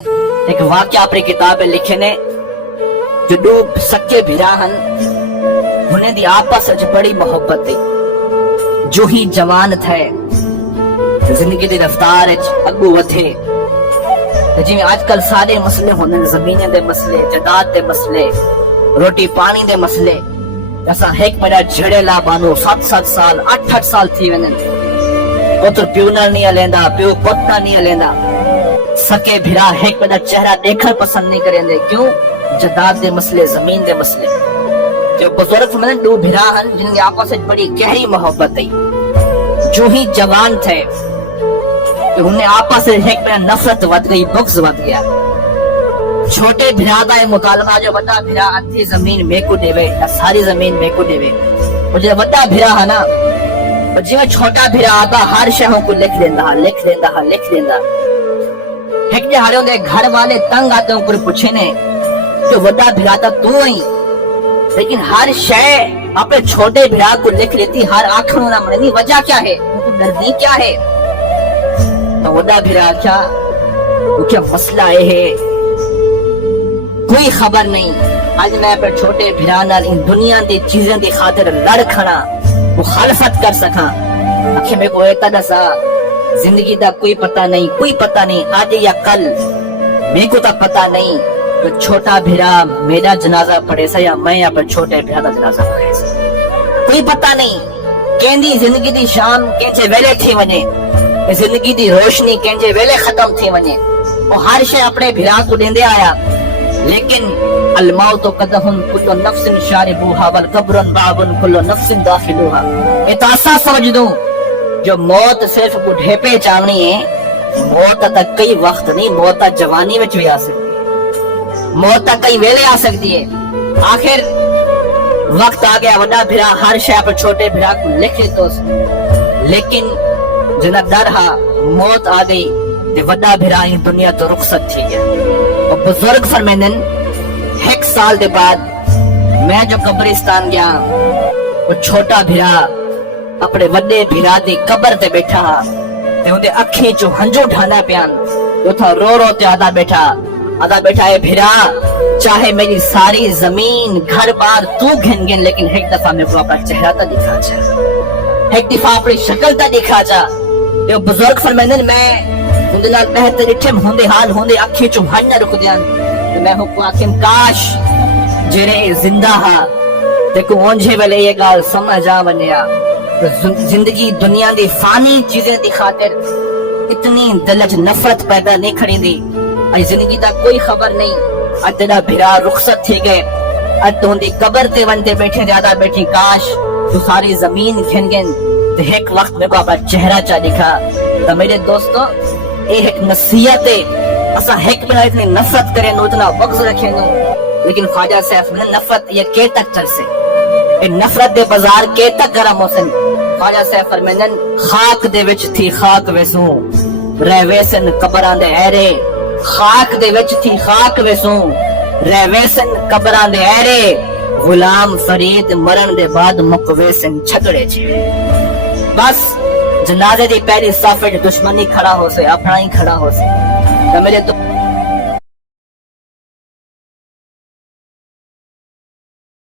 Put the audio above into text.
ایک واقعہ اپنی کتاب لکھے نے جو دو سچے بھرا ہن انہیں دی آپس وچ بڑی محبت تھی جو ہی جوان تھے زندگی دی رفتار وچ اگو ودھے جی آج کل سارے مسئلے ہوندے زمین دے مسئلے جائیداد دے مسئلے روٹی پانی دے مسئلے اساں ایک بڑا جھڑے لا بانو 7 سال 8 سال تھی وینن پتر پیو نال نہیں لیندا پیو پت نال نہیں لیندا سکے بھرا ایک بڑا چہرہ دیکھنا پسند نہیں کریں دے کیوں جائیداد دے مسئلے زمین دے مسئلے جو بزرگ میں دو بھرا ہن جن کی آپس میں بڑی گہری محبت تھی جو ہی جوان تھے انہیں آپس میں ایک بڑا نفرت ود گئی بغض ود گیا چھوٹے بھرا دا مطالبہ جو بڑا بھرا ادھی زمین میں کو دے یا ساری زمین میں کو دے اور جو بڑا بھرا ہے نا جی میں چھوٹا بھرا آتا ہر شہوں کو لکھ لیندہ ایک جے ہارے ہوندے گھر والے تنگ آتے ہیں کوئی پوچھے نے جو وڈا بھرا تھا تو ہی لیکن ہر شے اپنے چھوٹے بھرا کو لکھ لیتی ہر آنکھوں نہ مرنی وجہ کیا ہے دردی کیا ہے تو وڈا بھرا کیا مسئلہ ہے کوئی خبر نہیں آج میں اپنے چھوٹے بھرا نال ان دنیا دی چیزیں دی خاطر لڑ کھڑا مخالفت کر سکاں اکھے میں کو ایتا دسا زندگی دا کوئی پتہ نہیں آج یا کل میں کو تا پتہ نہیں تو چھوٹا بھرا میرا جنازہ پڑھے سا یا میں اپنے چھوٹے بھرا دا جنازہ پڑھے سا کوئی پتہ نہیں کہندی زندگی دی شام کینچے ویلے تھی ونے زندگی دی روشنی کینچے ویلے ختم تھی ونے وہ ہر شے اپنے بھرا کو دیندے آیا لیکن الموت قدہن کل نفس شاربوها والقبر باب کل نفس داخلوها اتاسا سمجھ دوں جو موت صرف بڑھے پہ چاونی ہے موت تک کئی وقت نہیں موت جوانی میں بھی آ سکتی ہے موت تک کئی ویلے آ سکتی ہے آخر وقت آ گیا وڈا بھرا ہر شے پر چھوٹے بھرا کو لکھ تو لیکن جنا ڈر ہا موت آ گئی تے وڈا بھرا اس دنیا تو رخصت تھی گیا اور بزرگ فرمیندن 1 سال دے بعد میں جو قبرستان گیا وہ چھوٹا بھرا اپنے وڈے بھرا دی قبر تے بیٹھا تے اون دے اکھیں چوں ہنجو ڈھانا پیان جو تھا رو تے آدھا بیٹھا اے بھرا چاہے میری ساری زمین گھر بار تو گھن لیکن ایک دفعہ میں کو اپنا چہرہ تا دکھا چاہ ایک دفعہ اپنی شکل تا دکھا چاہ تے بزرگ فرمیندن میں اون نال بہتر اٹھم ہوندے حال ہوندے اکھیں چوں ہن نہ رک دیاں تے میں کو آکھم کاش جڑے زندہ ہا تے کو اونجھے ویلے یہ گال سمجھ آ ونیا زندگی دنیا دی فانی چیزیں دی خاطر اتنی دلچ نفرت پیدا نہیں کھڑی دی اے زندگی دا کوئی خبر نہیں اج تیرا بھرا رخصت تھی گئے اج تو دی قبر تے ونتے بیٹھے زیادہ بیٹھی کاش تو ساری زمین گھن تے ایک وقت میں کو اپنا چہرہ چا دکھا تو میرے دوستو اے ایک نصیحت ہے اسا ایک بنا اتنی نفرت کرے نو اتنا بغض رکھے نو لیکن خواجہ صاحب میں نفرت یہ کے تک چل سے اے نفرت دے بازار کے تک گرم ہو سن خواجہ صاحب فرمیندن خاک دے وچ تھی خاک ویسوں رہ ویسن قبراں دے ایرے خاک دے وچ تھی خاک ویسوں رہ ویسن قبراں دے ایرے غلام فرید مرن دے بعد مک ویسن چھگڑے چھے بس جنازے دی پہلی صف وچ دشمنی کھڑا ہو سے اپنا ہی کھڑا ہو سے تو میرے تو